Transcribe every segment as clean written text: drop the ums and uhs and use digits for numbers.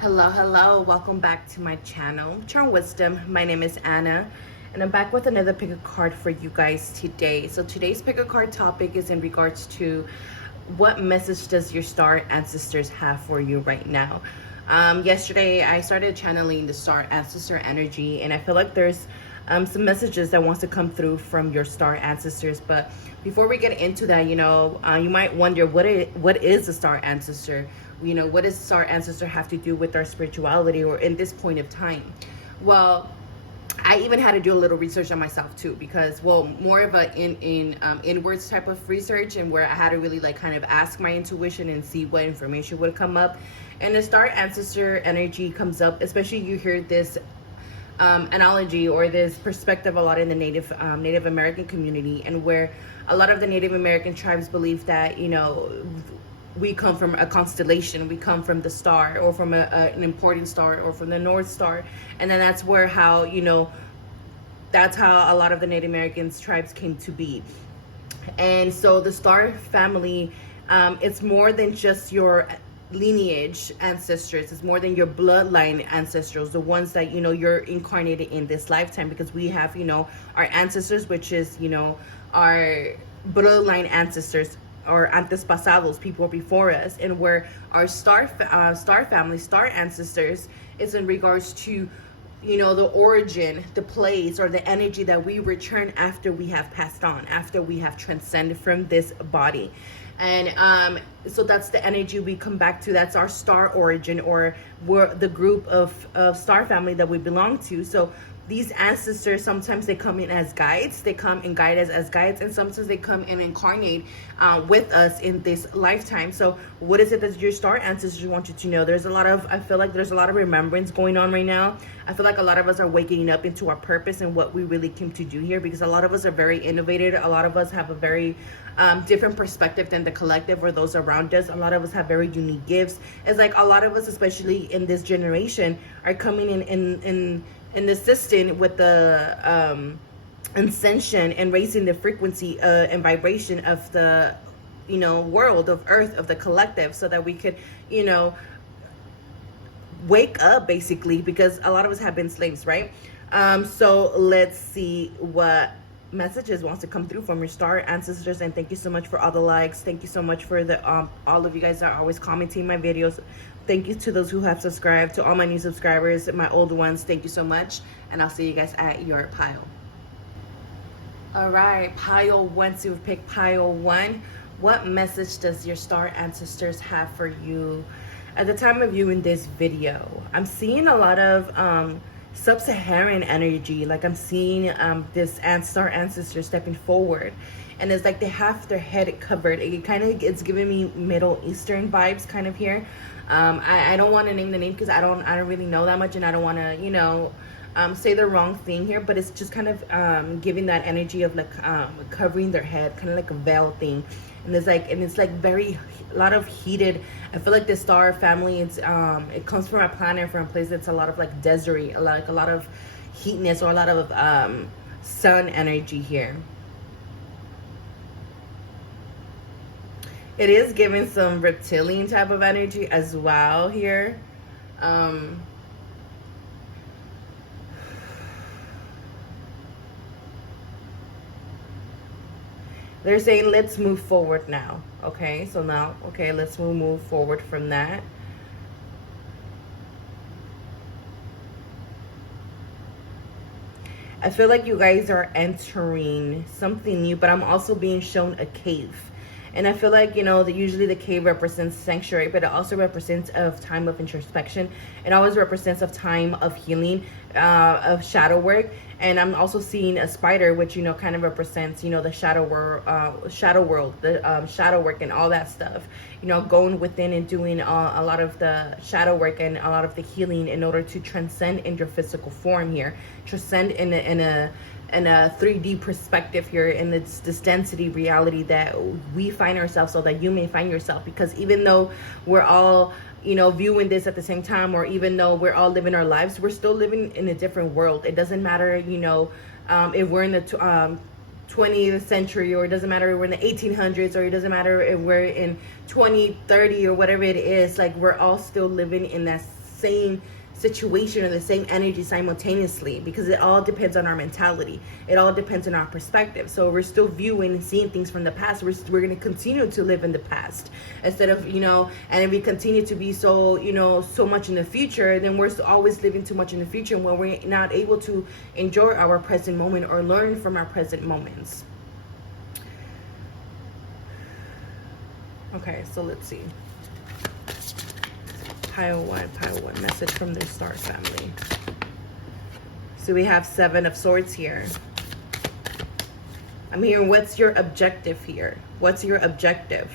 Hello, welcome back to my channel, Charmed Wisdom. My name is Anna, and I'm back with another pick a card for you guys today. So today's pick a card topic is in regards to what message does your star ancestors have for you right now. Yesterday, I started channeling the star ancestor energy, and I feel like there's some messages that wants to come through from your star ancestors. But before we get into that, you might wonder what is a star ancestor. What does star ancestor have to do with our spirituality or in this point of time? Well, I even had to do a little research on myself too, because more of a inwards type of research, and where I had to really like kind of ask my intuition and see what information would come up. And the star ancestor energy comes up, especially you hear this analogy or this perspective a lot in the Native American community, and where a lot of the Native American tribes believe that we come from a constellation, we come from the star, or from an important star, or from the North Star. And then that's how a lot of the Native Americans tribes came to be. And so the star family, it's more than just your lineage ancestors. It's more than your bloodline ancestors, the ones that you're incarnated in this lifetime, because we have our ancestors, which is our bloodline ancestors, or antepasados, people before us, and where our star family, star ancestors, is in regards to the origin, the place, or the energy that we return after we have passed on, after we have transcended from this body. And so that's the energy we come back to. That's our star origin, or we're the group of star family that we belong to. So these ancestors, sometimes they come in as guides, they come and guide us as guides, and sometimes they come and incarnate with us in this lifetime. So what is it that your star ancestors want you to know? I feel like there's a lot of remembrance going on right now. I feel like a lot of us are waking up into our purpose and what we really came to do here, because a lot of us are very innovative. A lot of us have a very different perspective than the collective or those around us. A lot of us have very unique gifts. It's like a lot of us, especially in this generation, are coming in assisting with the ascension and raising the frequency and vibration of the world of earth, of the collective, so that we could wake up, basically, because a lot of us have been slaves, right? So let's see what messages wants to come through from your star ancestors. And thank you so much for all the likes. Thank you so much for the all of you guys that are always commenting my videos. Thank you to those who have subscribed. To all my new subscribers, my old ones, thank you so much. And I'll see you guys at your pile. All right, pile one. So we've picked pile one. What message does your star ancestors have for you at the time of viewing this video? I'm seeing a lot of sub-Saharan energy. Like I'm seeing this star ancestor stepping forward, and it's like they have their head covered. It's giving me Middle Eastern vibes kind of here. I don't want to name the name because I don't really know that much, and I don't want to say the wrong thing here, but it's just kind of giving that energy of like covering their head, kind of like a veil thing. And it's like a lot of heated. I feel like the star family, it comes from a planet, from a place that's a lot of like desert, like a lot of heatness, or a lot of sun energy here. It is giving some reptilian type of energy as well here. They're saying, let's move forward now. Okay, so now, okay, let's move forward from that. I feel like you guys are entering something new, but I'm also being shown a cave. And I feel like, usually the cave represents sanctuary, but it also represents a time of introspection. It always represents a time of healing, of shadow work. And I'm also seeing a spider, which, kind of represents, the shadow world, the shadow work and all that stuff. Going within and doing a lot of the shadow work and a lot of the healing in order to transcend in your physical form here. Transcend in a 3D perspective here, in this density reality that we find ourselves, so that you may find yourself. Because even though we're all viewing this at the same time, or even though we're all living our lives, we're still living in a different world. It doesn't matter if we're in the 20th century, or it doesn't matter if we're in the 1800s, or it doesn't matter if we're in 2030 or whatever it is. Like, we're all still living in that same situation or the same energy simultaneously, because it all depends on our mentality. It all depends on our perspective. So we're still viewing and seeing things from the past. We're going to continue to live in the past instead of, and if we continue to be so, so much in the future, then we're always living too much in the future when we're not able to enjoy our present moment or learn from our present moments. Okay, so let's see. Pile one, message from the Star family. So we have 7 of Swords here. I'm hearing, what's your objective here? What's your objective?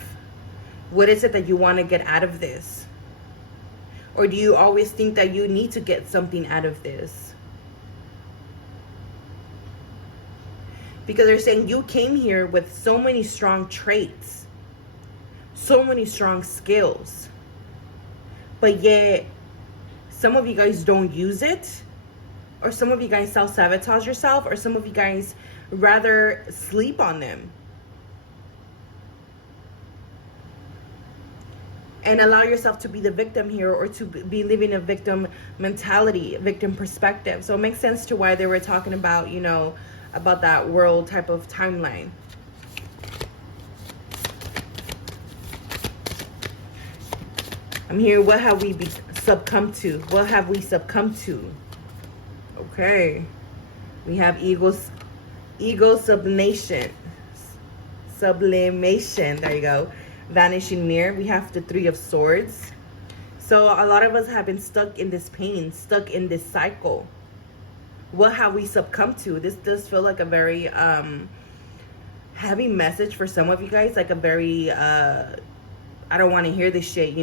What is it that you want to get out of this? Or do you always think that you need to get something out of this? Because they're saying you came here with so many strong traits, so many strong skills. But yet, some of you guys don't use it. Or some of you guys self-sabotage yourself. Or some of you guys rather sleep on them. And allow yourself to be the victim here. Or to be living a victim mentality, victim perspective. So it makes sense to why they were talking about, about that world type of timeline. I'm here, what have we succumbed to? What have we succumbed to? Okay. We have ego sublimation. Sublimation. There you go. Vanishing mirror. We have the 3 of Swords. So a lot of us have been stuck in this pain, stuck in this cycle. What have we succumbed to? This does feel like a very heavy message for some of you guys. Like a very, I don't want to hear this shit,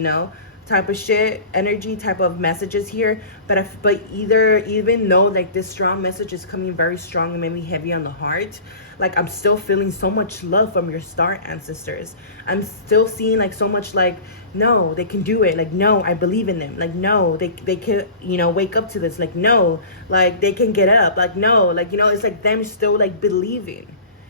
type of shit, energy, type of messages here. But either even though like this strong message is coming very strong and maybe heavy on the heart, like I'm still feeling so much love from your star ancestors. I'm still seeing like so much like, no, they can do it. Like, no, I believe in them. Like, no, they can, wake up to this. Like, no, like they can get up. Like, no, like, it's like them still like believing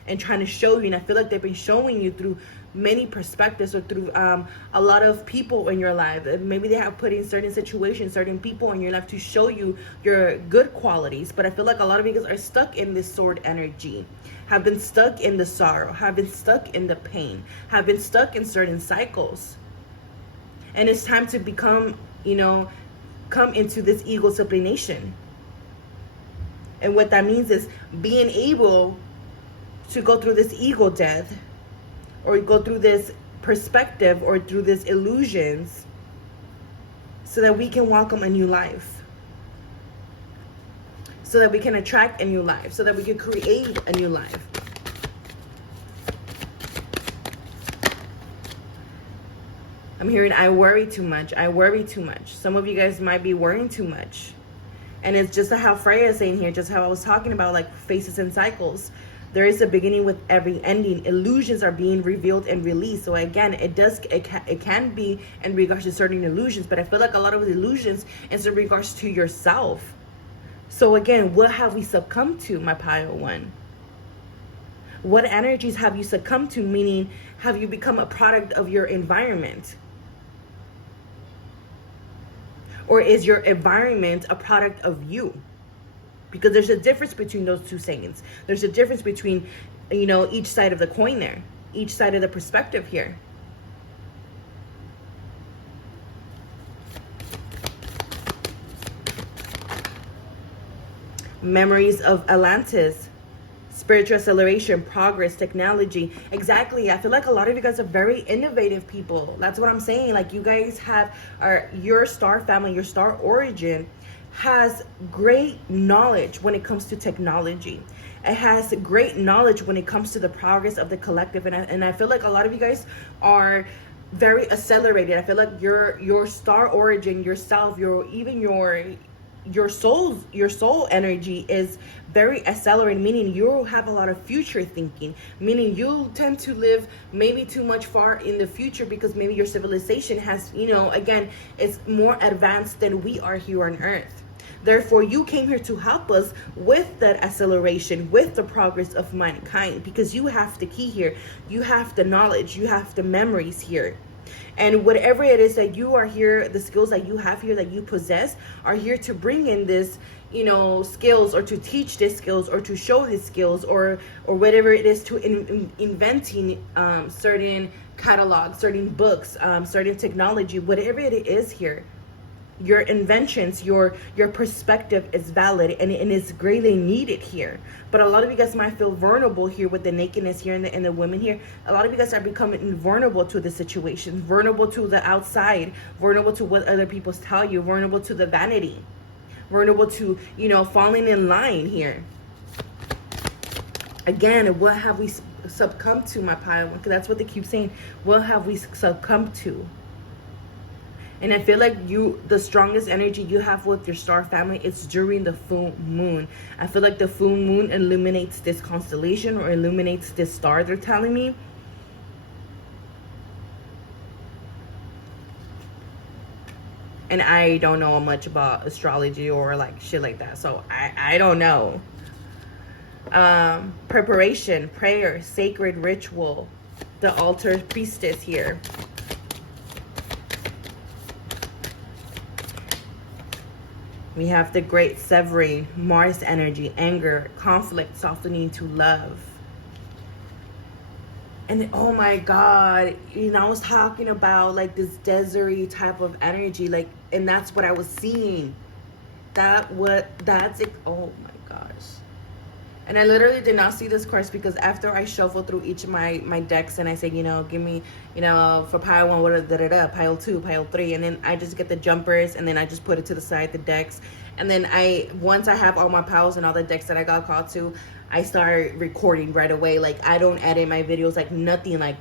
and trying to show you. And I feel like they've been showing you through many perspectives or through a lot of people in your life. Maybe they have put in certain situations, certain people in your life to show you your good qualities. But I feel like a lot of you guys are stuck in this sword energy, have been stuck in the sorrow, have been stuck in the pain, have been stuck in certain cycles. And it's time to become, come into this ego sublimation. And what that means is being able to go through this ego death, or go through this perspective, or through these illusions, so that we can welcome a new life, so that we can attract a new life, so that we can create a new life. I'm hearing, I worry too much. I worry too much. Some of you guys might be worrying too much. And it's just how Freya is saying here, just how I was talking about, like phases and cycles. There is a beginning with every ending. Illusions are being revealed and released. So again, it can be in regards to certain illusions, but I feel like a lot of the illusions is in regards to yourself. So again, what have we succumbed to, my pile one? What energies have you succumbed to? Meaning, have you become a product of your environment? Or is your environment a product of you? Because there's a difference between those two sayings. There's a difference between, each side of the coin there. Each side of the perspective here. Memories of Atlantis. Spiritual acceleration, progress, technology. Exactly. I feel like a lot of you guys are very innovative people. That's what I'm saying. Like you guys your star family, your star origin has great knowledge when it comes to technology. It has great knowledge when it comes to the progress of the collective. And I feel like a lot of you guys are very accelerated. I feel like your star origin, yourself, your soul energy is very accelerated, meaning you have a lot of future thinking, meaning you tend to live maybe too much far in the future because maybe your civilization has, again, it's more advanced than we are here on Earth. Therefore, you came here to help us with that acceleration, with the progress of mankind, because you have the key here. You have the knowledge, you have the memories here. And whatever it is that you are here, the skills that you have here, that you possess, are here to bring in this, you know, skills, or to teach these skills, or to show these skills, or whatever it is, to inventing certain catalogs, certain books, certain technology, whatever it is here. Your inventions, your perspective is valid, and is greatly needed here. But a lot of you guys might feel vulnerable here with the nakedness here, and the women here. A lot of you guys are becoming vulnerable to the situation, vulnerable to the outside, vulnerable to what other people tell you, vulnerable to the vanity, vulnerable to, you know, falling in line here. Again, what have we succumbed to, my pile? Because that's what they keep saying. What have we succumbed to? And I feel like the strongest energy you have with your star family is during the full moon. I feel like the full moon illuminates this constellation, or illuminates this star, they're telling me. And I don't know much about astrology or like shit like that, so I don't know. Preparation, prayer, sacred ritual, the altar priestess here. We have the great severing, Mars energy, anger, conflict, softening to love. And oh my God, you know, I was talking about like this deserty type of energy, like, and that's what I was seeing. That's it. Oh my gosh. And I literally did not see this course, because after I shuffle through each of my decks, and I say, you know, give me, you know, for pile 1, what pile 2, pile 3, and then I just get the jumpers, and then I just put it to the side, the decks. And then once I have all my piles and all the decks that I got called to, I start recording right away. Like, I don't edit my videos, like nothing. Like,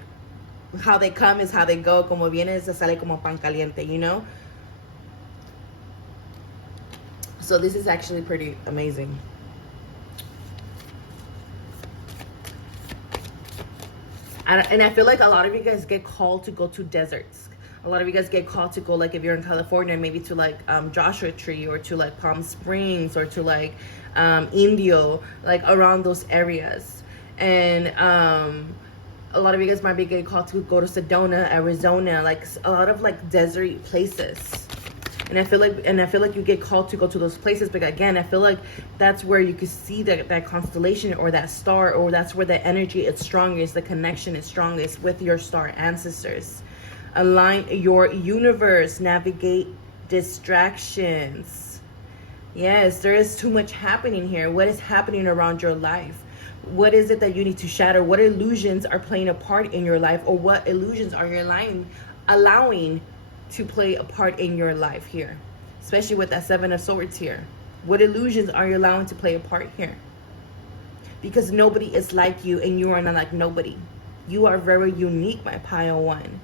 how they come is how they go. Como viene, se sale como pan caliente, you know? So this is actually pretty amazing. And I feel like a lot of you guys get called to go to deserts. A lot of you guys get called to go, like, if you're in California, maybe to like Joshua Tree, or to like Palm Springs, or to like Indio, like around those areas. And a lot of you guys might be getting called to go to Sedona, Arizona, like a lot of like desert places. And I feel like you get called to go to those places, but again, I feel like that's where you could see that constellation, or that star, or that's where the energy is strongest, the connection is strongest with your star ancestors. Align your universe, navigate distractions. Yes, there is too much happening here. What is happening around your life? What is it that you need to shatter? What illusions are playing a part in your life, or what illusions are you allowing to play a part in your life here, especially with that 7 of Swords here? What illusions are you allowing to play a part here? Because nobody is like you, and you are not like nobody. You are very unique, my pile 1.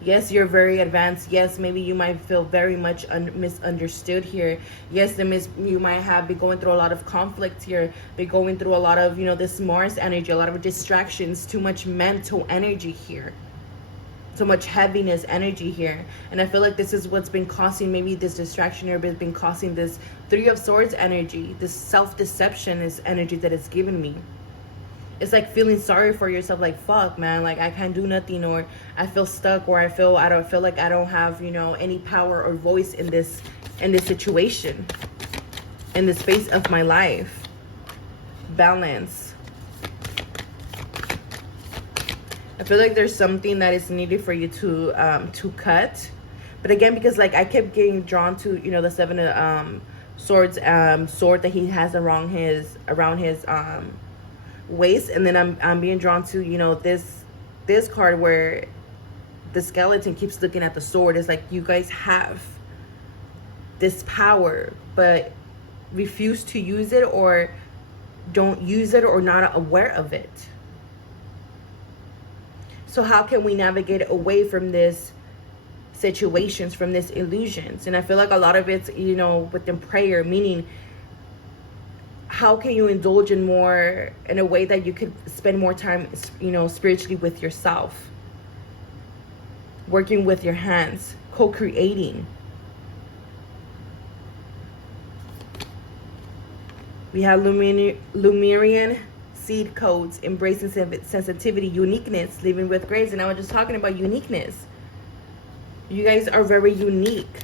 Yes, you're very advanced. Yes, maybe you might feel very much misunderstood here. Yes, you might have been going through a lot of conflict here, be going through a lot of, you know, this Mars energy, a lot of distractions, too much mental energy here. So much heaviness energy here. And I feel like this is what's been causing maybe this distraction here, but it's been causing this 3 of Swords energy, this self-deception is energy that it's given me. It's like feeling sorry for yourself, like, fuck, man, like I can't do nothing, or I feel stuck, or I don't feel like I don't have, you know, any power or voice in this situation, in the space of my life. Balance. I feel like there's something that is needed for you to cut. But again, because like I kept getting drawn to, you know, the 7 of Swords sword that he has around his waist, and then I'm being drawn to, you know, this card where the skeleton keeps looking at the sword. It's like you guys have this power, but refuse to use it, or don't use it, or not aware of it. So how can we navigate away from this situations, from this illusions? And I feel like a lot of it's, you know, within prayer, meaning how can you indulge in more, in a way that you could spend more time, you know, spiritually with yourself, working with your hands, co-creating. We have Lemurian seed codes, embracing sensitivity, uniqueness, living with grace. And I was just talking about uniqueness. You guys are very unique.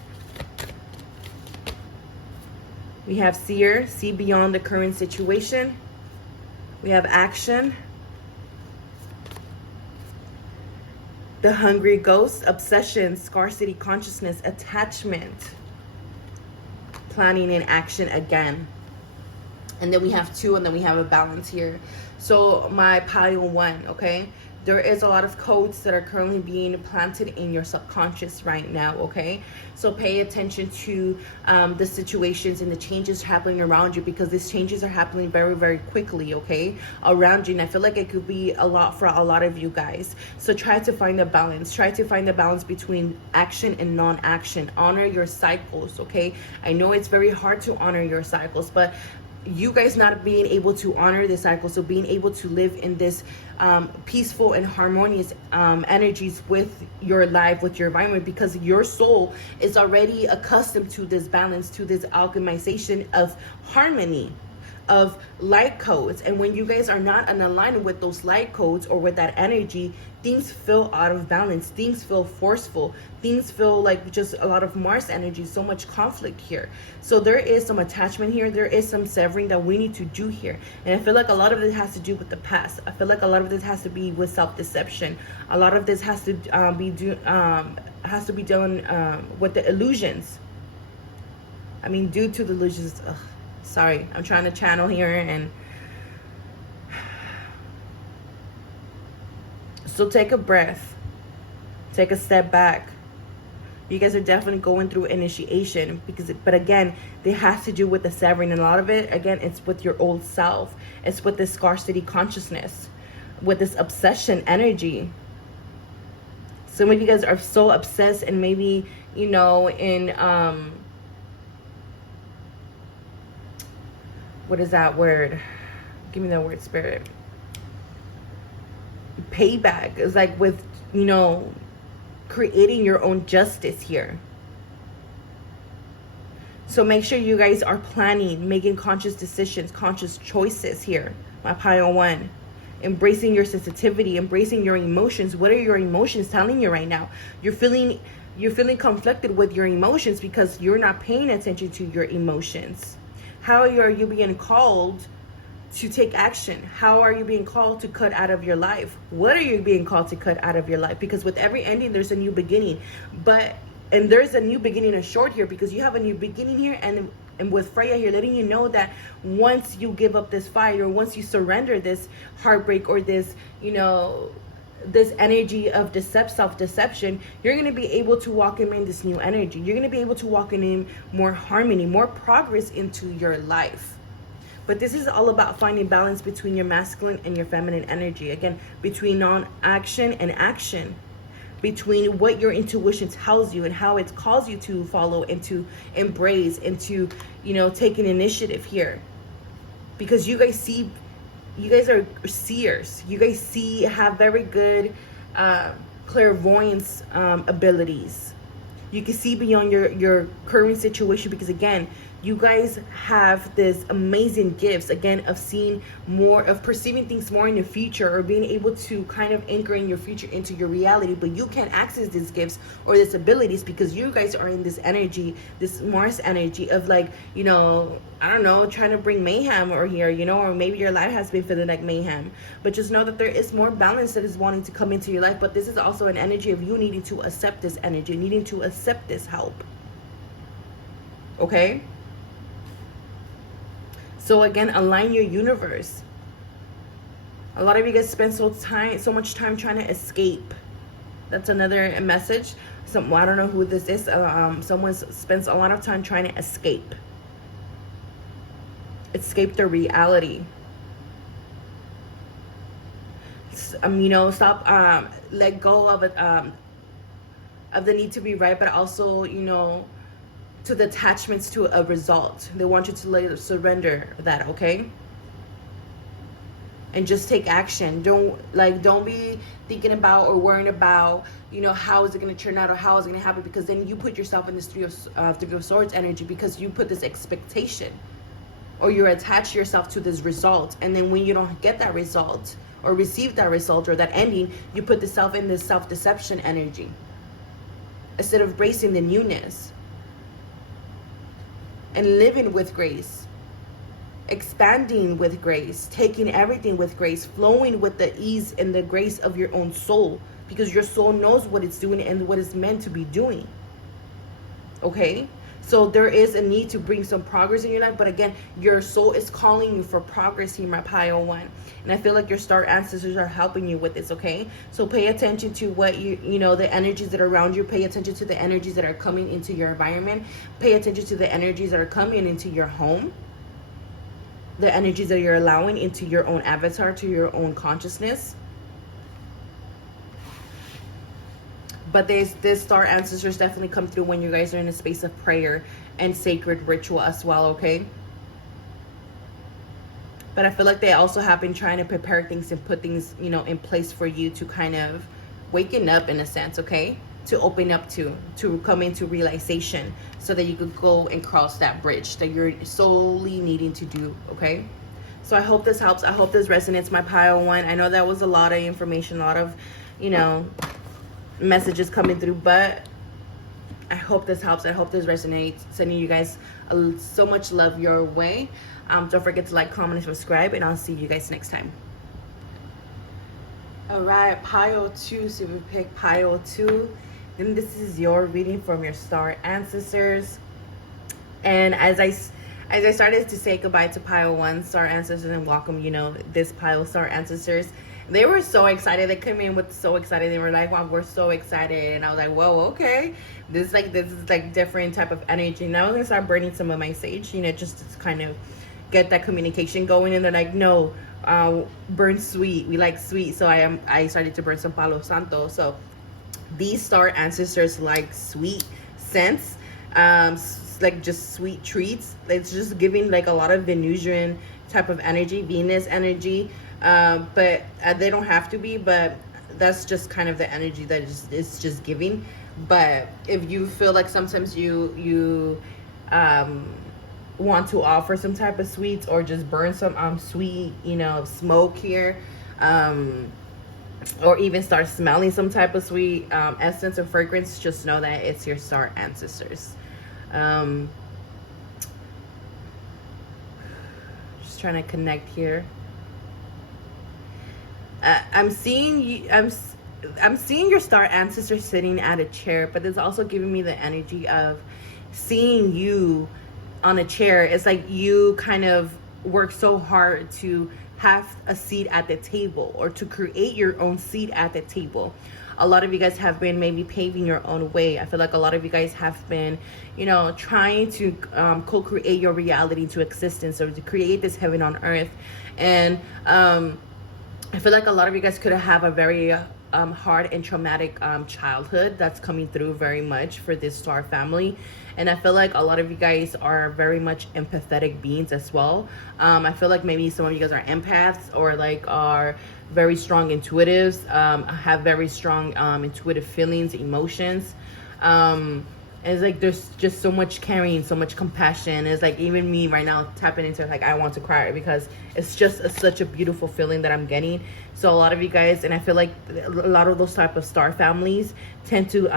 We have seer, see beyond the current situation. We have action. The hungry ghost, obsession, scarcity consciousness, attachment, planning and action again. And then we have 2, and then we have a balance here. So my pile 1, okay? There is a lot of codes that are currently being planted in your subconscious right now, okay? So pay attention to the situations and the changes happening around you, because these changes are happening very, very quickly, okay? Around you. And I feel like it could be a lot for a lot of you guys. So try to find a balance. Try to find a balance between action and non-action. Honor your cycles, okay? I know it's very hard to honor your cycles, but you guys not being able to honor the cycle, so being able to live in this peaceful and harmonious energies with your life, with your environment, because your soul is already accustomed to this balance, to this alchemization of harmony, of light codes. And when you guys are not in alignment with those light codes or with that energy, things feel out of balance, things feel forceful, things feel like just a lot of Mars energy, so much conflict here. So there is some attachment here, there is some severing that we need to do here. And I feel like a lot of it has to do with the past. I feel like a lot of this has to be with self-deception. A lot of this has to be done with the illusions. I mean, due to the illusions. Sorry, I'm trying to channel here. And so take a breath, take a step back. You guys are definitely going through initiation, but again, it has to do with the severing. And a lot of it, again, it's with your old self. It's with this scarcity consciousness, with this obsession energy. Some of you guys are so obsessed, and maybe, you know, in what is that word? Give me that word, Spirit. Payback is like with, you know, creating your own justice here. So make sure you guys are planning, making conscious decisions, conscious choices here. My pile 1. Embracing your sensitivity, embracing your emotions. What are your emotions telling you right now? You're feeling conflicted with your emotions because you're not paying attention to your emotions. How are you being called to take action? How are you being called to cut out of your life? What are you being called to cut out of your life? Because with every ending, there's a new beginning. And there's a new beginning assured here, because you have a new beginning here. And with Freya here, letting you know that once you give up this fight, or once you surrender this heartbreak, or this, you know, this energy of self-deception, you're going to be able to walk in this new energy. You're going to be able to walk in more harmony, more progress into your life. But this is all about finding balance between your masculine and your feminine energy. Again, between non-action and action. Between what your intuition tells you and how it calls you to follow and to embrace and to, you know, take an initiative here. Because you guys are seers. You guys have very good clairvoyance abilities. You can see beyond your current situation, because again, you guys have this amazing gifts, again, of seeing more, of perceiving things more in the future, or being able to kind of anchor in your future into your reality. But you can't access these gifts or these abilities because you guys are in this energy, this Mars energy of, like, you know, I don't know, trying to bring mayhem or here, you know, or maybe your life has been feeling like mayhem. But just know that there is more balance that is wanting to come into your life. But this is also an energy of you needing to accept this energy, needing to accept this help. Okay? So again, align your universe. A lot of you guys spend so much time trying to escape. That's another message. I don't know who this is. Someone spends a lot of time trying to escape their reality. You know, stop. Let go of it. Of the need to be right, but also, you know, to the attachments to a result. They want you to surrender that, okay? And just take action. Don't be thinking about or worrying about, you know, how is it going to turn out or how is it going to happen, because then you put yourself in this three of swords energy, because you put this expectation or you attach yourself to this result. And then when you don't get that result or receive that result or that ending, you put the self in this self-deception energy instead of embracing the newness and living with grace, expanding with grace, taking everything with grace, flowing with the ease and the grace of your own soul, because your soul knows what it's doing and what it's meant to be doing. Okay? So there is a need to bring some progress in your life, but again, your soul is calling you for progress here, my Pile 1. And I feel like your star ancestors are helping you with this, okay? So pay attention to what you know, the energies that are around you. Pay attention to the energies that are coming into your environment. Pay attention to the energies that are coming into your home. The energies that you're allowing into your own avatar, to your own consciousness. But this star ancestors definitely come through when you guys are in a space of prayer and sacred ritual as well, okay? But I feel like they also have been trying to prepare things and put things, you know, in place for you to kind of waken up in a sense, okay? To open up to come into realization so that you could go and cross that bridge that you're solely needing to do, okay? So I hope this helps. I hope this resonates, my Pile 1. I know that was a lot of information, a lot of, you know, messages coming through, but I hope this helps. I hope this resonates. Sending you guys so much love your way. Don't forget to like, comment, and subscribe, and I'll see you guys next time. All right, Pile 2. So we pick Pile 2. Then this is your reading from your star ancestors. And as I started to say goodbye to Pile 1 star ancestors and welcome, you know, this Pile star ancestors, they were so excited. They came in with so excited. They were like, wow, we're so excited. And I was like, whoa, okay. This is like different type of energy. Now I'm going to start burning some of my sage, you know, just to kind of get that communication going. And they're like, no, burn sweet. We like sweet. So I started to burn some Palo Santo. So these star ancestors like sweet scents, like just sweet treats. It's just giving like a lot of Venusian type of energy, Venus energy. But they don't have to be, but that's just kind of the energy that is just giving. But if you feel like sometimes you want to offer some type of sweets or just burn some sweet, you know, smoke here, or even start smelling some type of sweet essence or fragrance, just know that it's your star ancestors. Just trying to connect here. I'm seeing you. I'm seeing your star ancestor sitting at a chair, but it's also giving me the energy of seeing you on a chair. It's like you kind of work so hard to have a seat at the table or to create your own seat at the table. A lot of you guys have been maybe paving your own way. I feel like a lot of you guys have been, you know, trying to co-create your reality into existence, or to create this heaven on earth. And I feel like a lot of you guys could have a very hard and traumatic childhood that's coming through very much for this star family. And I feel like a lot of you guys are very much empathetic beings as well. I feel like maybe some of you guys are empaths, or like are very strong intuitives, have very strong intuitive feelings, emotions. And it's like there's just so much caring, so much compassion. It's like even me right now tapping into it, like I want to cry, because it's just such a beautiful feeling that I'm getting. So a lot of you guys, and I feel like a lot of those type of star families tend to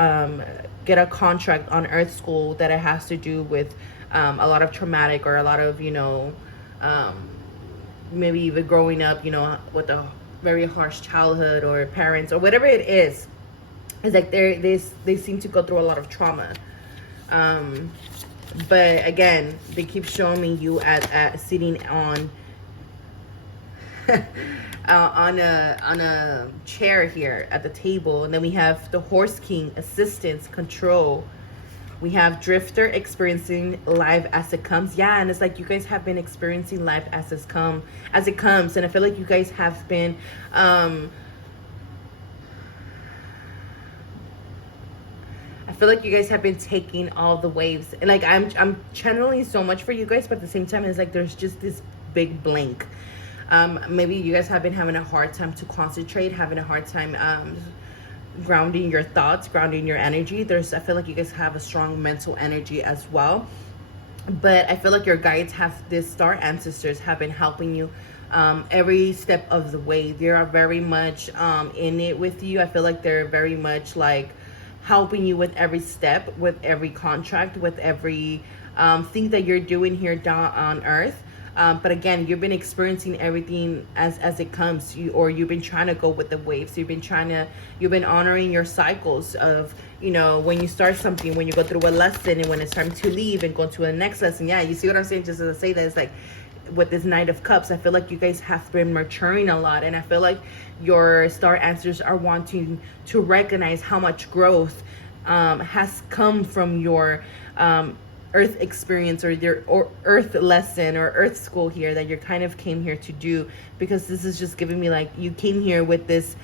get a contract on Earth School that it has to do with a lot of traumatic, or a lot of, you know, maybe even growing up, you know, with a very harsh childhood, or parents, or whatever it is. It's like they seem to go through a lot of trauma. But again, they keep showing me you at sitting on on a chair here at the table. And then we have the Horse King, assistance, control. We have Drifter, experiencing life as it comes. Yeah, and it's like you guys have been experiencing life as it comes. And I feel like you guys have been I feel like you guys have been taking all the waves, and like I'm channeling so much for you guys, but at the same time it's like there's just this big blank. Maybe you guys have been having a hard time to concentrate, having a hard time grounding your thoughts, grounding your energy. I feel like you guys have a strong mental energy as well. But I feel like your guides have this star ancestors have been helping you every step of the way. They are very much in it with you. I feel like they're very much like helping you with every step, with every contract, with every thing that you're doing here down on earth. But again, you've been experiencing everything as it comes, or you've been trying to go with the waves. You've been honoring your cycles of, when you start something, when you go through a lesson, and when it's time to leave and go to the next lesson. Yeah, you see what I'm saying? Just as I say that, it's like with this Knight of Cups, I feel like you guys have been maturing a lot, and I feel like your star answers are wanting to recognize how much growth has come from your earth experience, or your earth lesson or earth school here that you kind of came here to do. Because this is just giving me like you came here with this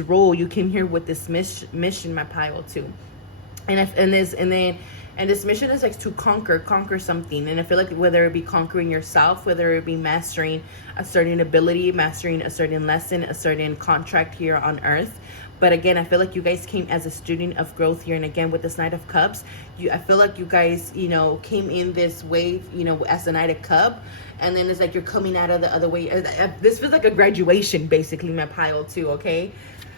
role, you came here with this mission, my pile too. And this mission is like to conquer something. And I feel like whether it be conquering yourself, whether it be mastering a certain ability, mastering a certain lesson, a certain contract here on earth. But again, I feel like you guys came as a student of growth here. And again, with this Knight of Cups, I feel like you guys, came in this wave, as the Knight of Cup. And then it's like you're coming out of the other way. This feels like a graduation, basically, my pile too, okay?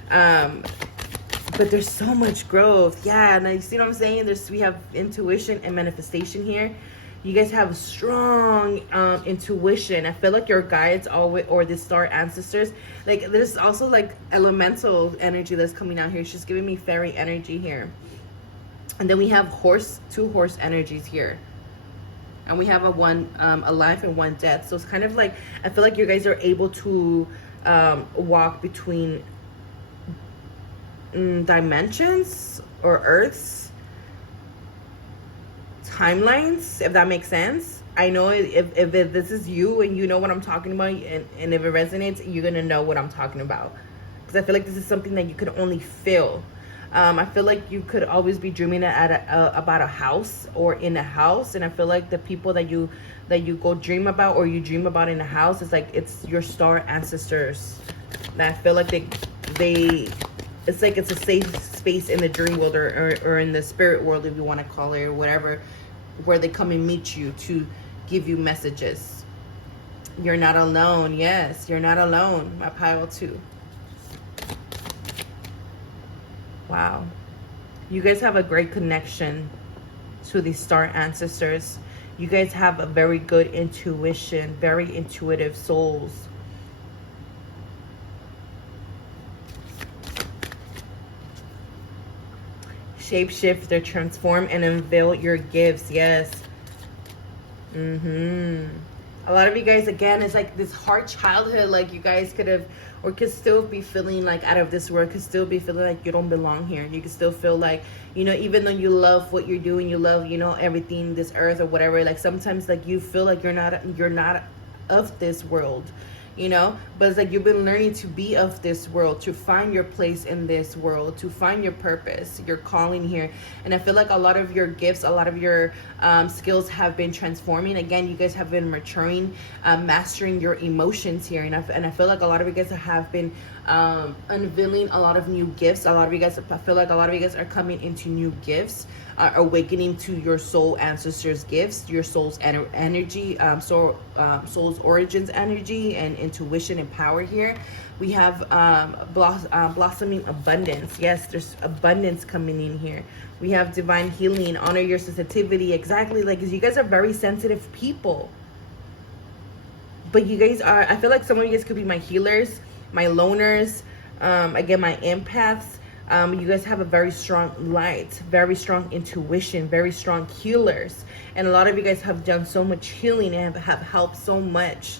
But there's so much growth. Yeah, and you see what I'm saying? We have intuition and manifestation here. You guys have strong intuition. I feel like your guides always, or the star ancestors, like there's also like elemental energy that's coming out here. It's just giving me fairy energy here. And then we have two horse energies here. And we have a life and one death. So it's kind of like, I feel like you guys are able to walk between dimensions or earths, timelines, if that makes sense. I know if this is you and you know what I'm talking about, and if it resonates, you're gonna know what I'm talking about, because I feel like this is something that you could only feel. I feel like you could always be dreaming about a house or in a house, and I feel like the people that you go dream about, or you dream about in a house, it's your star ancestors. And I feel like it's like it's a safe space in the dream world, or in the spirit world, if you want to call it, or whatever, where they come and meet you to give you messages. You're not alone. Yes, you're not alone, my pile too. Wow. You guys have a great connection to these star ancestors. You guys have a very good intuition, very intuitive souls. Shapeshifter, transform and unveil your gifts. Yes. A lot of you guys, again, it's like this hard childhood, like you guys could have, or could still be feeling like out of this world, could still be feeling like you don't belong here. You could still feel like, even though you love what you're doing, you love, everything, this earth or whatever, like sometimes like you feel like you're not of this world. But it's like you've been learning to be of this world, to find your place in this world, to find your purpose, your calling here. And I feel like a lot of your gifts, a lot of your skills have been transforming. Again, you guys have been maturing, mastering your emotions here. And I feel like a lot of you guys have been unveiling a lot of new gifts. I feel like a lot of you guys are coming into new gifts, awakening to your soul ancestors' gifts, your soul's energy, soul's origins energy, and intuition and power here. We have blossoming abundance. Yes, there's abundance coming in here. We have divine healing, honor your sensitivity. Exactly, like you guys are very sensitive people. But you guys are, I feel like some of you guys could be my healers, my loners, again, my empaths. You guys have a very strong light, very strong intuition, very strong healers. And a lot of you guys have done so much healing and have helped so much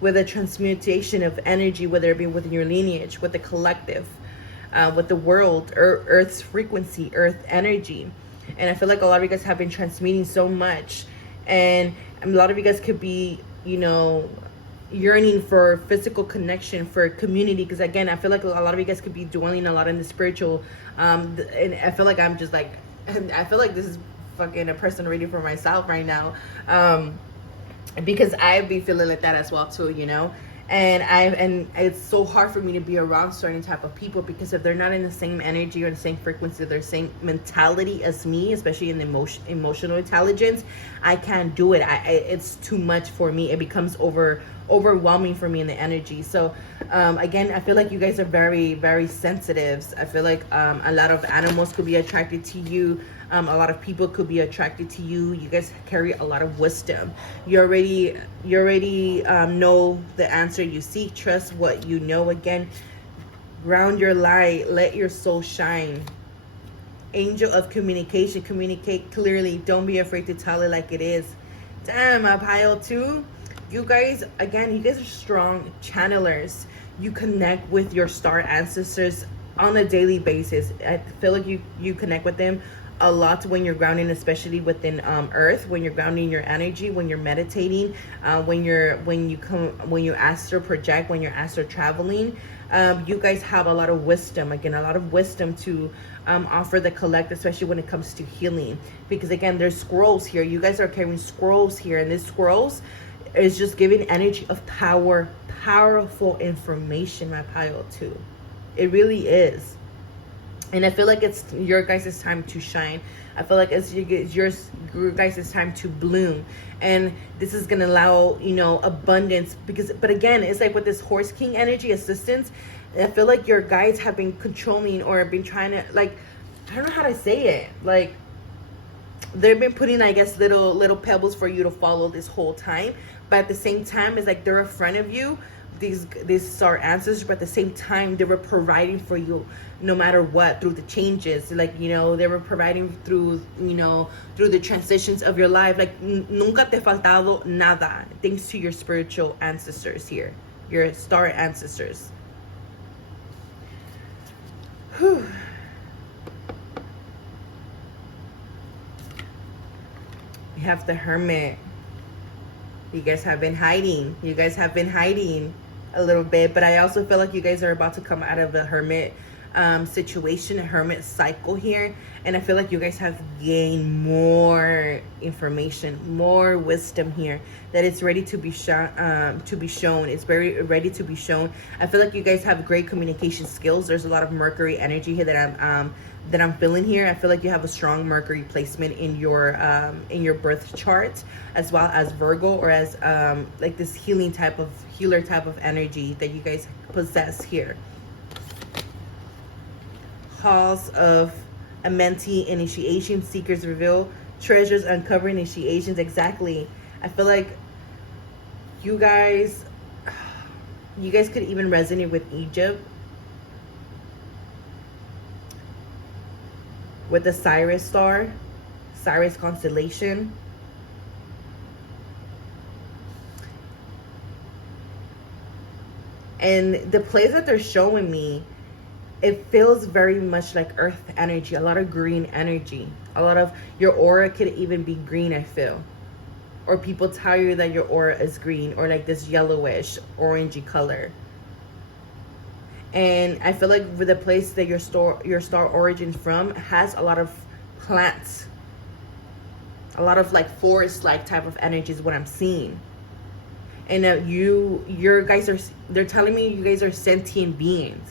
with the transmutation of energy, whether it be within your lineage, with the collective, with the world, Earth's frequency, Earth energy. And I feel like a lot of you guys have been transmuting so much. And a lot of you guys could be, yearning for physical connection, for community, because again, I feel like a lot of you guys could be dwelling a lot in the spiritual, and I feel like I'm just like, I feel like this is fucking a person reading for myself right now, because I'd be feeling like that as well too, And it's so hard for me to be around certain type of people, because if they're not in the same energy or the same frequency, their same mentality as me, especially in the emotional intelligence, I can't do it. It's too much for me. It becomes overwhelming for me in the energy. So again, I feel like you guys are very, very sensitive. I feel like a lot of animals could be attracted to you. A lot of people could be attracted to you. You guys carry a lot of wisdom. You already know the answer you seek. Trust what you know. Again, ground your light. Let your soul shine. Angel of communication. Communicate clearly. Don't be afraid to tell it like it is. Damn, a pile 2. You guys, again, you guys are strong channelers. You connect with your star ancestors on a daily basis. I feel like you connect with them a lot when you're grounding, especially within earth, when you're grounding your energy, when you're meditating, when you astral project, when you're astral traveling. You guys have a lot of wisdom, again, a lot of wisdom to offer the collect, especially when it comes to healing, because again, there's scrolls here. You guys are carrying scrolls here, and these scrolls is just giving energy of power, powerful information, my pile 2. It really is. And I feel like it's your guys' time to shine. I feel like it's your guys' time to bloom. And this is going to allow, abundance. But again, it's like with this Horse King energy, assistance, I feel like your guides have been controlling or been trying to, like, I don't know how to say it. Like, they've been putting, I guess, little pebbles for you to follow this whole time. But at the same time, it's like they're in front of you. These are ancestors, but at the same time, they were providing for you no matter what, through the changes. Like, they were providing through the transitions of your life. Like, nunca te faltado nada, thanks to your spiritual ancestors here, your star ancestors. Whew. We have the Hermit. You guys have been hiding. A little bit, but I also feel like you guys are about to come out of the Hermit situation, a Hermit cycle here, and I feel like you guys have gained more information, more wisdom here, that it's ready to be shown. It's very ready to be shown. I feel like you guys have great communication skills. There's a lot of Mercury energy here that I'm feeling here. I feel like you have a strong Mercury placement in your birth chart, as well as Virgo, or as like this healer type of energy that you guys possess here. Halls of Amenti, initiation, seekers reveal treasures, uncover initiations. Exactly. I feel like you guys could even resonate with Egypt, with the Sirius star, Sirius constellation. And the place that they're showing me, it feels very much like earth energy, a lot of green energy. A lot of your aura could even be green, I feel. Or people tell you that your aura is green, or like this yellowish, orangey color. And I feel like with the place that your star origin from has a lot of plants, a lot of like forest-like type of energy is what I'm seeing. And they're telling me you guys are sentient beings.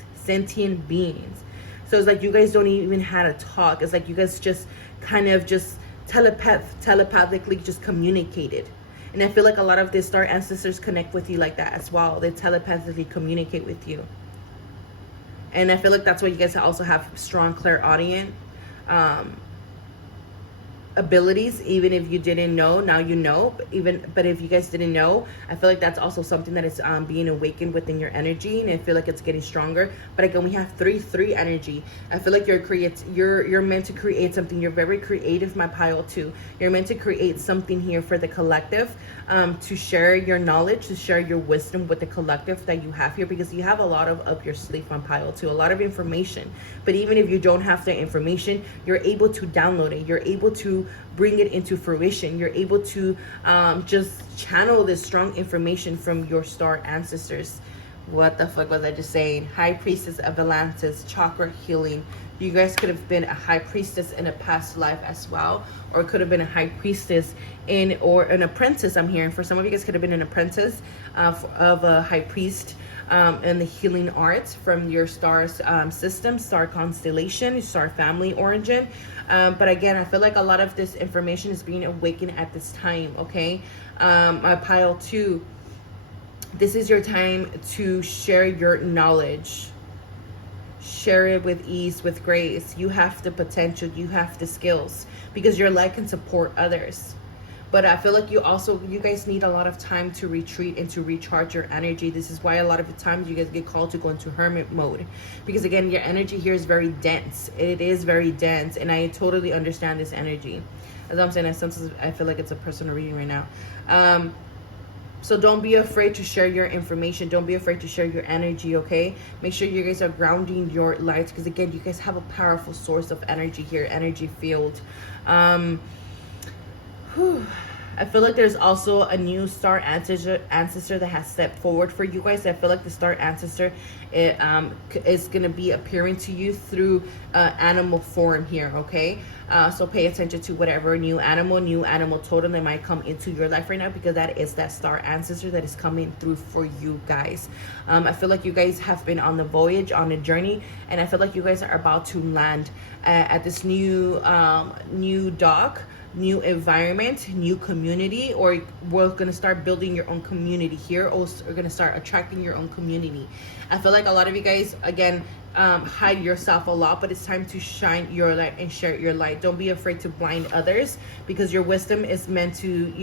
So it's like you guys don't even have to talk. It's like you guys just kind of just telepathically just communicated. And I feel like a lot of the star ancestors connect with you like that as well. They telepathically communicate with you. And I feel like that's why you guys also have strong clairaudient abilities. Even if you didn't know, now you know. But if you guys didn't know, I feel like that's also something that is being awakened within your energy, and I feel like it's getting stronger. But again, we have 3-3 energy. I feel like you're meant to create something. You're very creative, my pile 2. You're meant to create something here for the collective, to share your knowledge, to share your wisdom with the collective that you have here, because you have a lot of up your sleeve on pile 2, a lot of information. But even if you don't have the information, you're able to download it. You're able to bring it into fruition. You're able to just channel this strong information from your star ancestors What the fuck was I just saying? High Priestess of Atlantis, chakra healing. You guys could have been a high priestess in a past life as well, or could have been a high priestess or an apprentice. I'm hearing for some of you guys could have been an apprentice of a high priest in the healing arts from your star system, star constellation, star family origin. But again, I feel like a lot of this information is being awakened at this time. Okay, my pile 2. This is your time to share your knowledge. Share it with ease, with grace. You have the potential, you have the skills, because your light can support others. But I feel like you guys need a lot of time to retreat and to recharge your energy. This is why a lot of the times you guys get called to go into hermit mode, because again, your energy here is very dense. It is very dense, and I totally understand this energy. As I'm saying, I feel like it's a personal reading right now. So don't be afraid to share your information. Don't be afraid to share your energy, okay? Make sure you guys are grounding your lights, because again, you guys have a powerful source of energy here, energy field. I feel like there's also a new star ancestor that has stepped forward for you guys. I feel like the star ancestor is going to be appearing to you through animal form here, okay? So pay attention to whatever new animal totem that might come into your life right now, because that is that star ancestor that is coming through for you guys. I feel like you guys have been on the voyage, on a journey, and I feel like you guys are about to land at this new dock, new environment, new community, or we're gonna start building your own community here, or we're gonna start attracting your own community. I feel like a lot of you guys, again, hide yourself a lot, but it's time to shine your light and share your light. Don't be afraid to blind others, because your wisdom is meant to,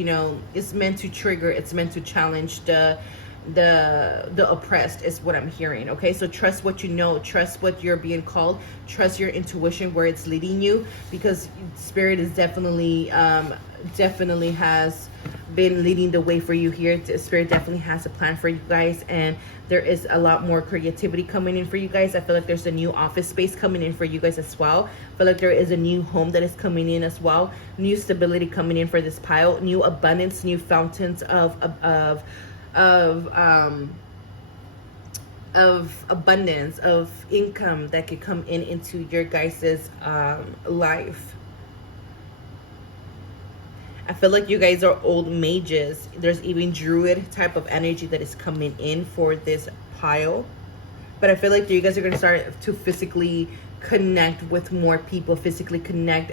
it's meant to trigger, it's meant to challenge the oppressed, is what I'm hearing. Okay, so trust what you know, trust what you're being called, trust your intuition, where it's leading you, because spirit is definitely has been leading the way for you here. Spirit definitely has a plan for you guys, and there is a lot more creativity coming in for you guys. I feel like there's a new office space coming in for you guys as well. I feel like there is a new home that is coming in as well, new stability coming in for this pile, new abundance, new fountains of abundance, of income that could come into your guys's life. I feel like you guys are old mages. There's even druid type of energy that is coming in for this pile. But I feel like you guys are going to start to physically connect with more people, physically connect,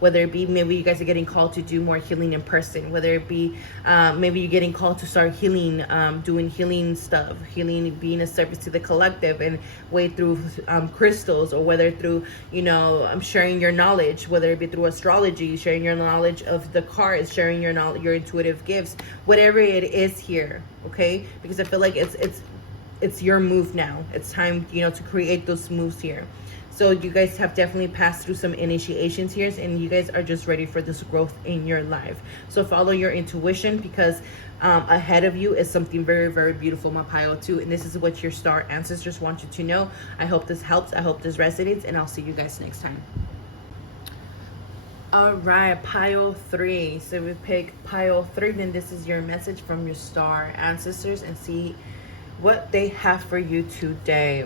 whether it be maybe you guys are getting called to do more healing in person, whether it be maybe you're getting called to start healing, doing healing stuff, healing, being a service to the collective, and way through crystals, or whether through sharing your knowledge, whether it be through astrology, sharing your knowledge of the cards, sharing your knowledge, your intuitive gifts, whatever it is here, okay? Because I feel like it's your move now. It's time to create those moves here. So you guys have definitely passed through some initiations here, and you guys are just ready for this growth in your life. So follow your intuition, because ahead of you is something very, very beautiful, my pile 2. And this is what your star ancestors want you to know. I hope this helps. I hope this resonates, and I'll see you guys next time. All right, pile 3. So we pick pile 3, then this is your message from your star ancestors, and see what they have for you today.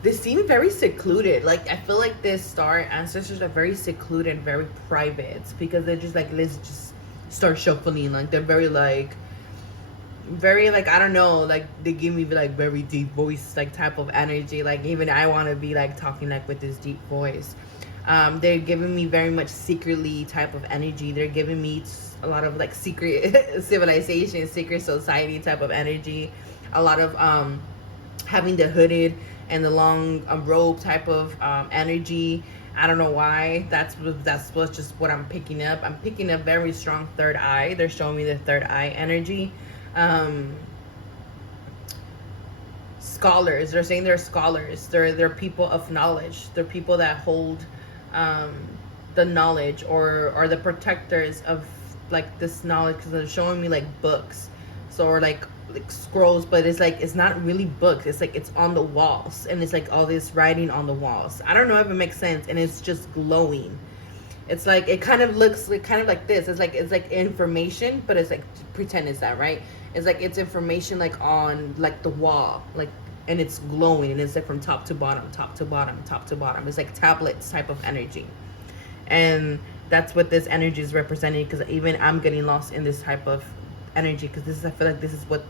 They seem very secluded. Like, I feel like this star ancestors are very secluded and very private, because they're just like, let's just start shuffling. Like, they're very like, I don't know, like they give me like very deep voice like type of energy. Like, even I want to be like talking like with this deep voice. They're giving me very much secretly type of energy. They're giving me a lot of like secret civilization, secret society type of energy. A lot of having the hooded and the long robe type of energy. I don't know why. That's just what I'm picking up. I'm picking up very strong third eye. They're showing me the third eye energy. Scholars. They're saying they're scholars. They're people of knowledge. They're people that hold the knowledge, or are the protectors of like this knowledge, because they're showing me like books. So, or like scrolls, but it's like, it's not really books, it's like it's on the walls, and it's like all this writing on the walls. I don't know if it makes sense, and it's just glowing. It's like, it kind of looks like kind of like this. It's like information, but it's like, pretend it's that, right? It's like it's information like on like the wall, like, and it's glowing, and it's like from top to bottom, top to bottom, top to bottom. It's like tablets type of energy, and that's what this energy is representing. Because even I'm getting lost in this type of energy, because I feel like this is what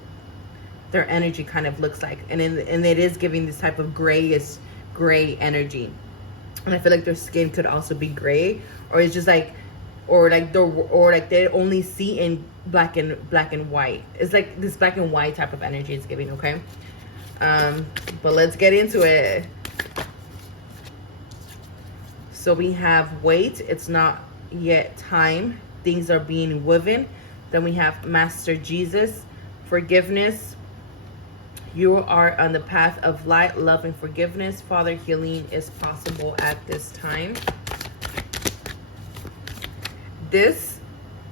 their energy kind of looks like, and it is giving this type of gray energy. And I feel like their skin could also be gray, or it's just like, or like they only see in black and white. It's like this black and white type of energy it's giving. Okay, but let's get into it. So we have wait, it's not yet time, things are being woven. Then we have Master Jesus, forgiveness. You are on the path of light, love, and forgiveness. Father, healing is possible at this time. This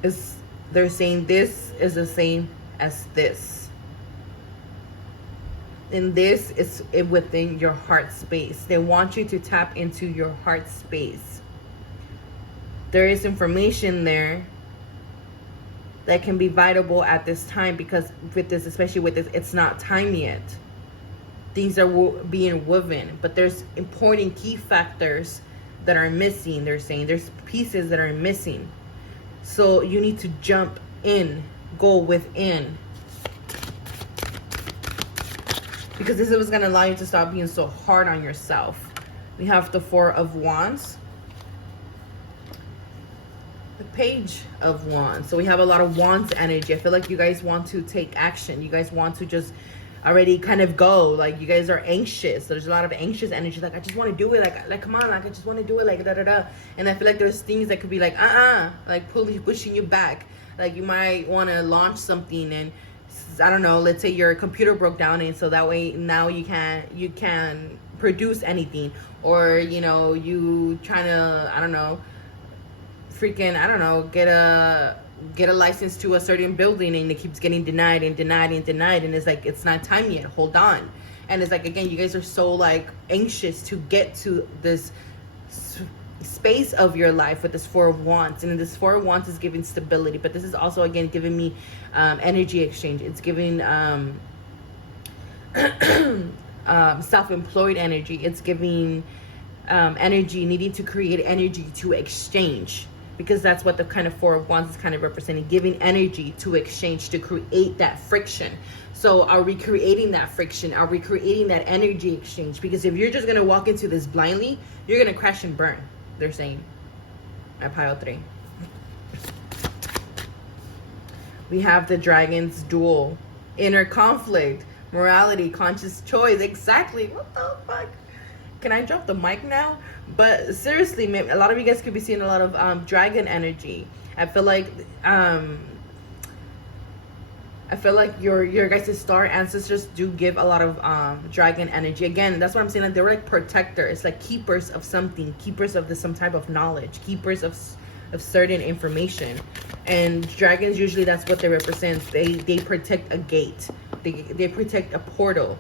is, they're saying this is the same as this. And this is within your heart space. They want you to tap into your heart space. There is information there that can be vital at this time, because with this, especially with this, it's not time yet. Things are being woven, but there's important key factors that are missing. They're saying there's pieces that are missing. So you need to jump in, go within. Because this is what's going to allow you to stop being so hard on yourself. We have the Four of Wands. The Page of Wands. So we have a lot of Wands energy. I feel like you guys want to take action. You guys want to just already kind of go. Like, you guys are anxious. There's a lot of anxious energy. Like, I just want to do it. Like come on. Like, I just want to do it. Like, da-da-da. And I feel like there's things that could be like, like pushing you back. Like, you might want to launch something, and I don't know, let's say your computer broke down, and so that way now you can produce anything. Or, you know, you trying to, I don't know, get a license to a certain building, and it keeps getting denied, and it's like, it's not time yet, hold on. And it's like, again, you guys are so like anxious to get to this space of your life with this Four of Wands. And this Four of Wands is giving stability, but this is also, again, giving me energy exchange. It's giving self-employed energy. It's giving energy, needing to create energy to exchange, because that's what the kind of Four of Wands is kind of representing, giving energy to exchange, to create that friction. So are we creating that friction? Are we creating that energy exchange? Because if you're just going to walk into this blindly, you're going to crash and burn, they're saying at pile 3. We have the Dragon's duel, inner conflict, morality, conscious choice. Exactly. What the fuck? Can I drop the mic now? But seriously, man, a lot of you guys could be seeing a lot of dragon energy. I feel like your guys' star ancestors do give a lot of dragon energy. Again, that's what I'm saying. Like, they're like protectors, like keepers of something, keepers of some type of knowledge, keepers of certain information. And dragons, usually that's what they represent. They protect a gate. They protect a portal.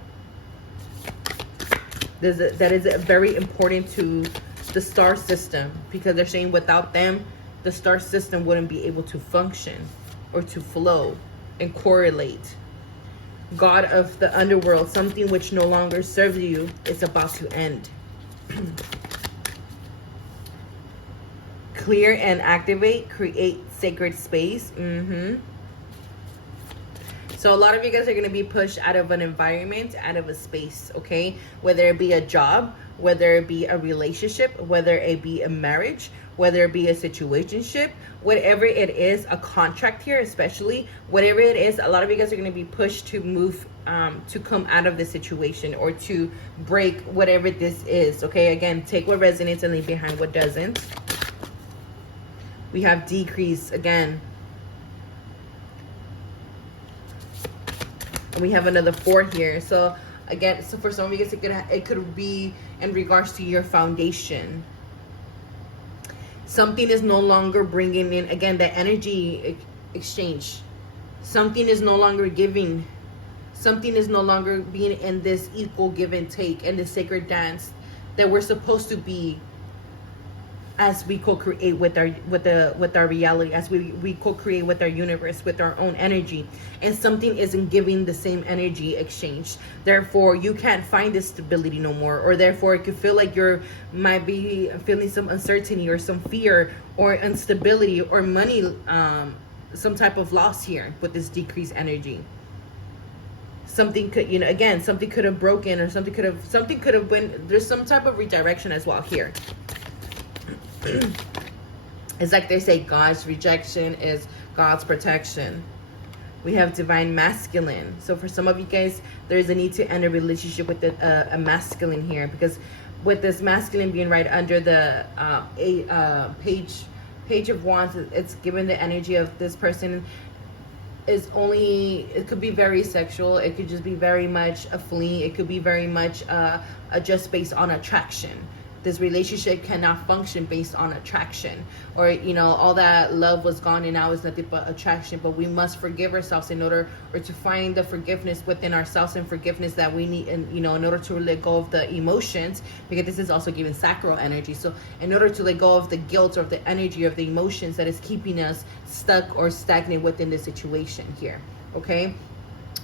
That is very important to the star system, because they're saying without them, the star system wouldn't be able to function or to flow and correlate. God of the underworld, something which no longer serves you is about to end. Clear and activate, create sacred space. So a lot of you guys are going to be pushed out of an environment, out of a space, okay? Whether it be a job, whether it be a relationship, whether it be a marriage, whether it be a situationship, whatever it is, a contract here especially, whatever it is, a lot of you guys are going to be pushed to move, to come out of the situation, or to break whatever this is, okay? Again, take what resonates and leave behind what doesn't. We have decrease again. And we have another 4 here. So again, so for some of you guys, it could be in regards to your foundation. Something is no longer bringing in, again, the energy exchange. Something is no longer giving. Something is no longer being in this equal give and take and the sacred dance that we're supposed to be as we co-create with our reality, as we co-create with our universe, with our own energy, and something isn't giving the same energy exchange. Therefore, you can't find this stability no more, or therefore it could feel like you're might be feeling some uncertainty or some fear or instability or money, some type of loss here with this decreased energy. Something could, again, something could have broken, or something could have been, there's some type of redirection as well here. It's like they say, God's rejection is God's protection. We have divine masculine. So for some of you guys, there's a need to end a relationship with a masculine here, because with this masculine being right under the page of wands, it's given the energy of this person is only, it could be very sexual, it could just be very much a fling, it could be very much just based on attraction. This relationship cannot function based on attraction, or all that love was gone and now it's nothing but attraction. But we must forgive ourselves in order, or to find the forgiveness within ourselves and forgiveness that we need, and in order to let go of the emotions, because this is also giving sacral energy. So in order to let go of the guilt or the energy of the emotions that is keeping us stuck or stagnant within the situation here, okay?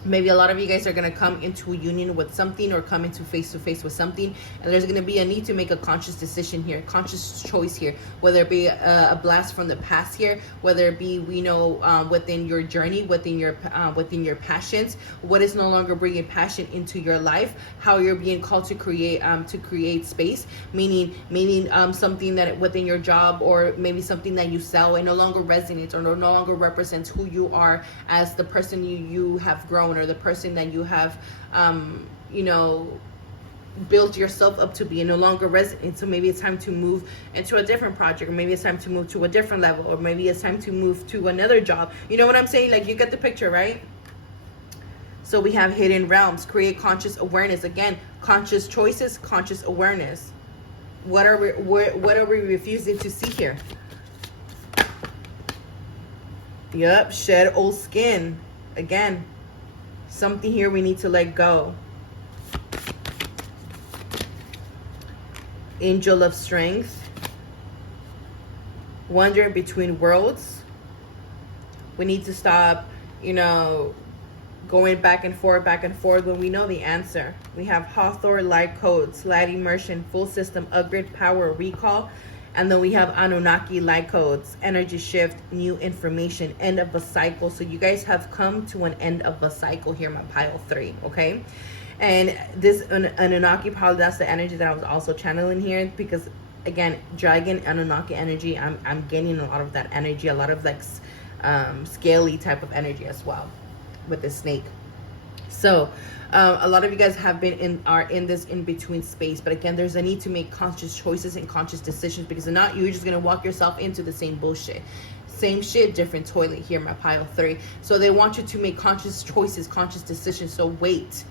Maybe a lot of you guys are going to come into a union with something, or come into face-to-face with something, and there's going to be a need to make a conscious decision here, conscious choice here, whether it be a blast from the past here, whether it be within your journey, within your passions, what is no longer bringing passion into your life, how you're being called to create space, meaning something that within your job, or maybe something that you sell, and no longer resonates, or no longer represents who you are as the person you have grown, or the person that you have build yourself up to be, and no longer resonate. So maybe it's time to move into a different project, or maybe it's time to move to a different level, or maybe it's time to move to another job. You know what I'm saying? Like, you get the picture, right? So we have hidden realms, create conscious awareness. Again, conscious choices, conscious awareness. What are we refusing to see here? Yep, shed old skin. Again, something here we need to let go. Angel of strength. Wandering between worlds. We need to stop, going back and forth when we know the answer. We have Hawthorne, light codes, light immersion, full system, upgrade, power, recall. And then we have Anunnaki, light codes, energy shift, new information, end of a cycle. So you guys have come to an end of a cycle here, my pile 3, okay? And this Anunnaki, probably that's the energy that I was also channeling here, because again, dragon, Anunnaki energy, I'm getting a lot of that energy, a lot of like scaly type of energy as well with the snake. So a lot of you guys are in this in-between space, but again, there's a need to make conscious choices and conscious decisions, because if not, you're just going to walk yourself into the same bullshit. Same shit, different toilet here, my pile 3. So they want you to make conscious choices, conscious decisions. So wait,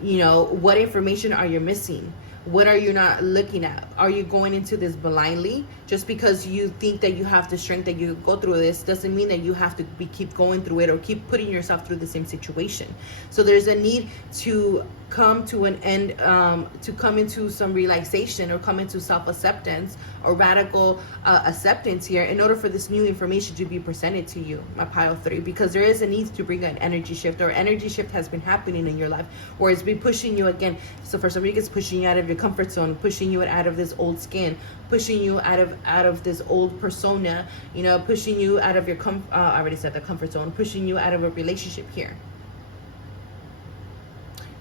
what information are you missing? What are you not looking at? Are you going into this blindly? Just because you think that you have the strength that you go through this doesn't mean that you have to keep going through it, or keep putting yourself through the same situation. So there's a need to come to an end, to come into some realization, or come into self-acceptance, or radical acceptance here, in order for this new information to be presented to you, my pile 3, because there is a need to bring an energy shift, or energy shift has been happening in your life, or it's been pushing you again. So for somebody, it's pushing you out of your comfort zone, pushing you out of this old skin, pushing you out of this old persona, pushing you out of your I already said the comfort zone, pushing you out of a relationship here.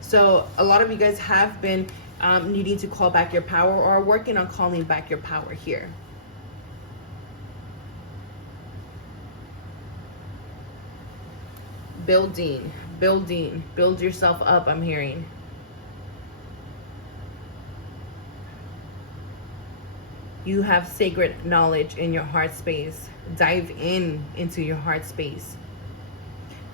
So a lot of you guys have been needing to call back your power, or are working on calling back your power here. Build yourself up, I'm hearing. You have sacred knowledge in your heart space. Dive into your heart space.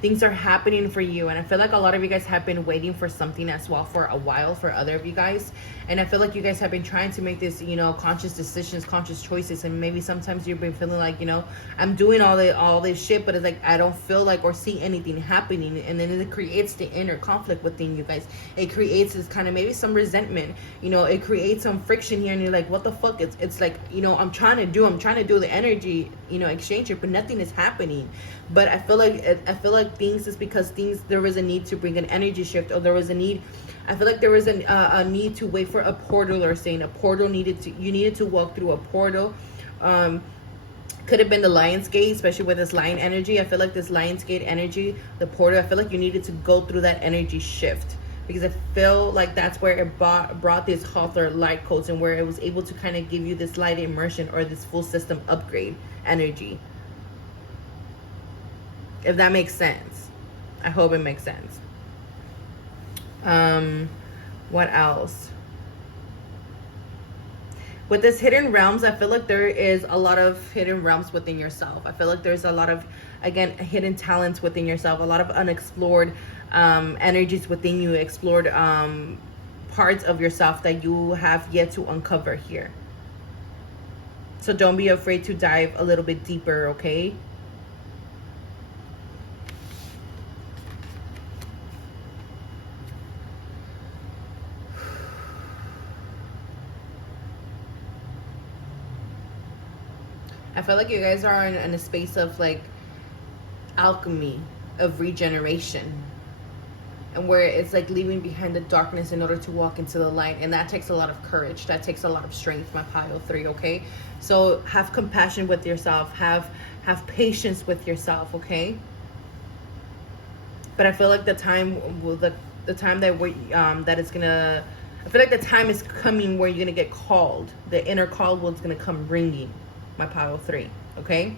things are happening for you. And I feel like a lot of you guys have been waiting for something as well for a while for other of you guys. And I feel like you guys have been trying to make this, you know, conscious decisions, conscious choices. And maybe sometimes you've been feeling like, you know, I'm doing all this shit, but it's like I don't feel like or see anything happening. And then it creates the inner conflict within you guys. It creates this kind of maybe some resentment, you know, it creates some friction here, and you're like, what the fuck? It's like, you know, I'm trying to do the energy, you know, exchange here, but nothing is happening. But I feel like things is because there was a need to bring an energy shift, or there was a need. I feel like there was a need to wait for a portal, or saying a portal you needed to walk through a portal. Could have been the Lion's Gate, especially with this lion energy. I feel like this Lion's Gate energy, the portal, I feel like you needed to go through that energy shift, because I feel like that's where it brought this Hawthorne light codes, and where it was able to kind of give you this light immersion, or this full system upgrade energy. If that makes sense. I hope it makes sense. What else? With this hidden realms, I feel like there is a lot of hidden realms within yourself. I feel like there's a lot of, again, hidden talents within yourself, a lot of unexplored energies within you, explored parts of yourself that you have yet to uncover here. So don't be afraid to dive a little bit deeper, okay? I feel like you guys are in a space of like alchemy, of regeneration, and where it's like leaving behind the darkness in order to walk into the light. And that takes a lot of courage, that takes a lot of strength, my pile 3, okay? So have compassion with yourself, have patience with yourself, okay? But I feel like the time that we that it's gonna, I feel like the time is coming where you're gonna get called. The inner call is gonna come ringing, my pile 3, okay?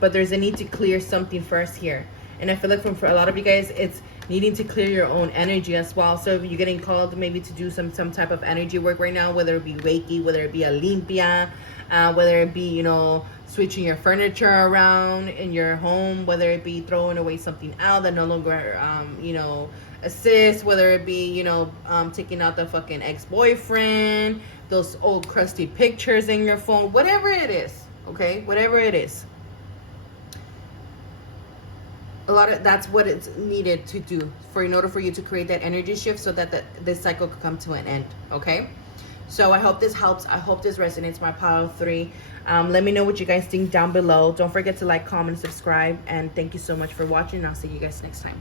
But there's a need to clear something first here. And I feel like for a lot of you guys, it's needing to clear your own energy as well. So if you're getting called maybe to do some type of energy work right now, whether it be Reiki, whether it be a limpia, whether it be, you know, switching your furniture around in your home, whether it be throwing away something out that no longer, you know, assists, whether it be, you know, taking out the fucking ex-boyfriend, those old crusty pictures in your phone, whatever it is, okay? Whatever it is. That's what it's needed to do in order for you to create that energy shift, so that this cycle could come to an end, okay? So I hope this helps. I hope this resonates, my pile 3. Let me know what you guys think down below. Don't forget to like, comment, subscribe, and thank you so much for watching. I'll see you guys next time.